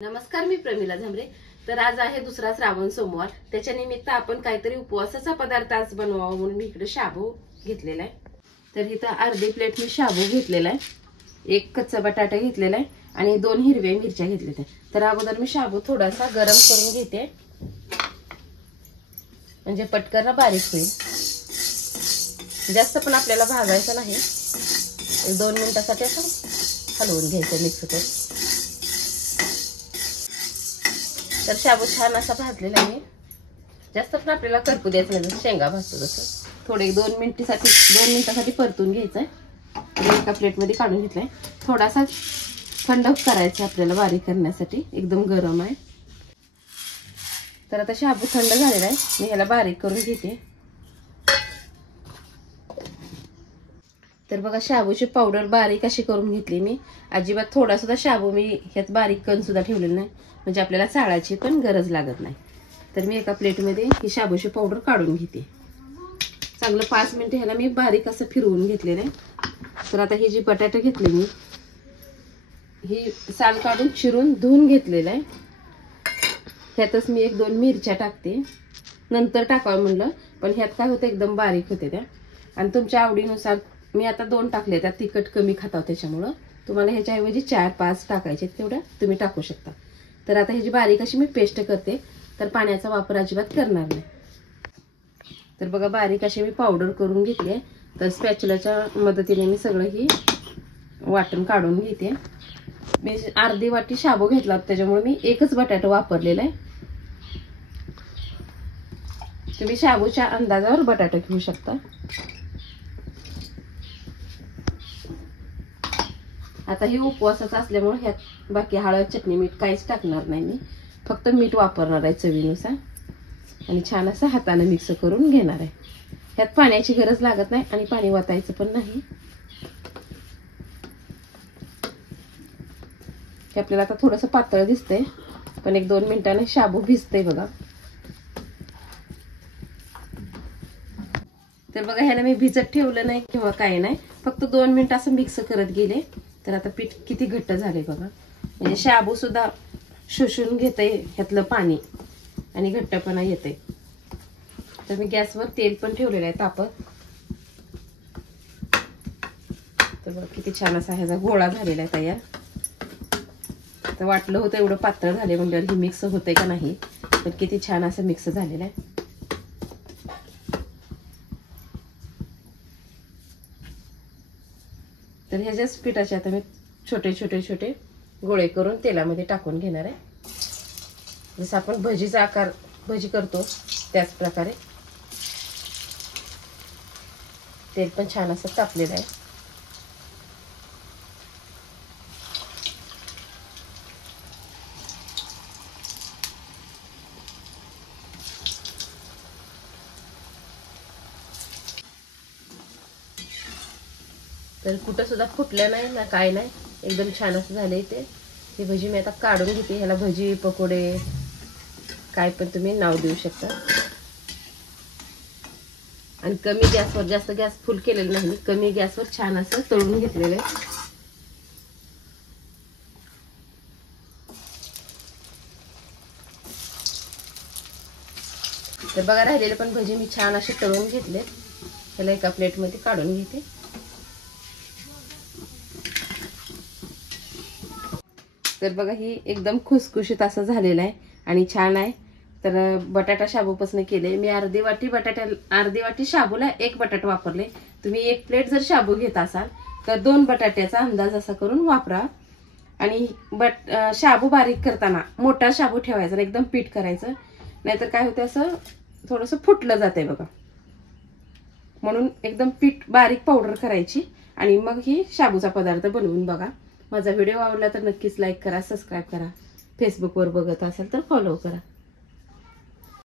नमस्कार, मी प्रमिला झांबरे। तर आज आहे दुसरा श्रावण सोमवार। त्याच्या निमित्त आपण काहीतरी उपवासाचा पदार्थ आज बनवावा म्हणून मी इकडे शाबू घेतलेला आहे। तर इथं अर्धी प्लेट मी शाबू घेतलेला आहे, एक कच्चा बटाटा घेतलेला आहे आणि 2 हिरव्या मिरच्या घेतलेल्या आहेत। तर अगोदर मी शाबू थोडासा गरम करून घेते, म्हणजे पटकन बारीक होईल। जास्त पण आपल्याला भाजायचं नाही, 2 मिनिटासाठी असं हलवून घ्यायचं मिक्स करून। तर शाबू छान असा भाजलेला आहे, जास्त पण आपल्याला करपू द्यायचं नाही, जसं शेंगा भाजतो तसं। थोडे 2 मिनिटासाठी परतून घ्यायचं आहे। एका प्लेटमध्ये काढून घेतलंय। थोडासा थंड करायचं आपल्याला बारीक करण्यासाठी, एकदम गरम आहे। तर आता शाबू थंड झालेला आहे, मी ह्याला बारीक करून घेते। तर बघा, शाबूची पावडर बारीक अशी करून घेतली मी। अजिबात थोडा सुद्धा शाबू मी ह्यात बारीक करून सुद्धा ठेवलेला नाही, म्हणजे आपल्याला चाळायची पण गरज लागत नाही। तर मी एका प्लेटमध्ये ही शाबूची पावडर काढून घेते। चांगलं 5 मिनिटं ह्याला मी बारीक असं फिरवून घेतलेलं आहे। तर आता ही जी बटाटा घेतली मी, ही साल काढून चिरून धुवून घेतलेलं आहे। ह्यातच मी 1-2 मिरच्या टाकते, नंतर टाकावं म्हणलं, पण ह्यात काय होतं एकदम बारीक होते त्या। आणि तुमच्या आवडीनुसार मी आता 2 टाकले, त्या तिखट कमी खाताव त्याच्यामुळं तुम्हाला ह्याच्याऐवजी 4-5 टाकायचे, तेवढ्या तुम्ही टाकू शकता। तर आता ह्याची बारीक अशी मी पेस्ट करते, तर पाण्याचा वापर अजिबात करणार नाही। तर बघा, बारीक अशी मी पावडर करून घेतली आहे। तर स्पॅच्युलाच्या मदतीने मी सगळं ही वाटण काढून घेते। मी अर्धी वाटी शाबू घेतला, त्याच्यामुळे मी एकच बटाटा वापरलेला आहे। तुम्ही शाबूच्या अंदाजावर बटाटा घेऊ शकता। आता ही उपवासाचं असल्यामुळे ह्यात बाकी हळद, चटणी, मीठ काहीच टाकणार नाही मी, फक्त मीठ वापरणार आहे चवीनुसार। आणि छान असं हाताने मिक्स करून घेणार आहे। ह्यात पाण्याची गरज लागत नाही आणि पाणी वाटायचं पण नाही। हे आपल्याला आता थोडंसं पातळ दिसतंय, पण 1-2 मिनिटांनी शाबू भिजतंय बघा। तर बघा, ह्याला मी भिजत ठेवलं नाही किंवा काही नाही, फक्त 2 मिनिट असं मिक्स करत गेले। तर आता पीठ किती घट्ट झाले बघा, म्हणजे शाबू सुद्धा शोषून घेतंय ह्यातलं पाणी आणि घट्टपणा येते। तर मी गॅसवर तेल पण ठेवलेलं आहे तापत। तर बघा, किती छान असा ह्याचा गोळा झालेला आहे तयार। तर वाटलं होतं एवढं पातळ झाले म्हणजे ही मिक्स होते का नाही, पण किती छान असं मिक्स झालेलं आहे। तर ह्याच्याच पिठाचे आता मी छोटे छोटे गोळे करून तेलामध्ये टाकून घेणार आहे, जसं आपण भजीचा आकार भजी करतो त्याच प्रकारे। तेल पण छान असं तापलेलं आहे। तर कुठं सुद्धा फुटलं नाही ना, काय नाही, एकदम छान असं झालंय ते। ही भजी मी आता काढून घेते। ह्याला भजी, पकोडे काय पण तुम्ही नाव देऊ शकता। आणि कमी गॅसवर, जास्त गॅस फुल केलेलं नाही, कमी गॅसवर छान असं तळून घेतलेलं आहे। तर बघा, राहिलेले पण भजी मी छान असे तळून घेतले। त्याला एका प्लेटमध्ये काढून घेते। तर बघा, ही एकदम खुसखुशीत असं झालेलं आहे आणि छान आहे। तर बटाटा शाबूपासून केले मी। अर्धी वाटी शाबूला 1 बटाटा वापरले। तुम्ही 1 प्लेट जर शाबू घेत असाल तर 2 बटाट्याचा अंदाज असा करून वापरा। आणि शाबू बारीक करताना मोठा शाबू ठेवायचा, एकदम पीठ करायचं, नाहीतर काय होतं असं थोडंसं फुटलं जाते बघा। म्हणून एकदम पीठ बारीक पावडर करायची आणि मग ही शाबूचा पदार्थ बनवून बघा। माझा व्हिडिओ आवडला तर नक्कीच लाईक करा, सबस्क्राईब करा। फेसबुकवर बघत असाल तर फॉलो करा।